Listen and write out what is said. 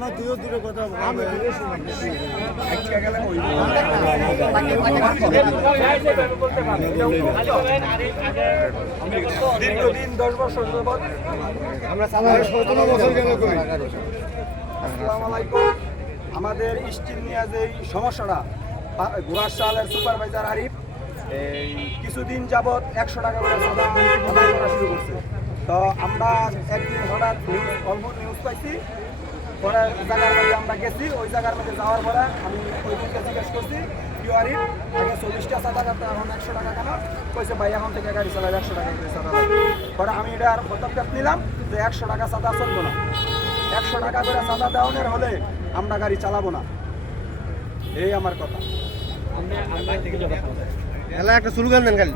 না তুইও দূরে কথা দীর্ঘদিন 10 বছর যাবত আমরা 17 বছর গেল কই। আসসালামু আলাইকুম। আমাদের স্টিল নিয়ে যে সমস্যাটা ঘোড়ার চালের সুপারভাইজার আরিফ এই কিছুদিন যাবৎ 100 টাকা করে চাঁদা আদায় করা শুরু করছে। তো আমরা একদিন হঠাৎ নিউজ পাইছি, পরে জায়গার মধ্যে আমরা গেছি। ওই জায়গার মধ্যে যাওয়ার পরে আমি ওই দিনকে জিজ্ঞেস করছি কি আরিফ আগে 40টা চাঁদা কাটতে এখন 100 টাকা কেন? কইছে ভাই এখন থেকে গাড়ি চালাবে 100 টাকা করে চাঁদা লাগবে। পরে আমি এটার পদক্ষেপ নিলাম যে 100 টাকা চাঁদা চলবো না, 100 টাকা করে চাঁদা দেওয়ানোর হলে আমরা গাড়ি চালাবো না। এই আমার কথা। একটা স্লোগান দেন খালি।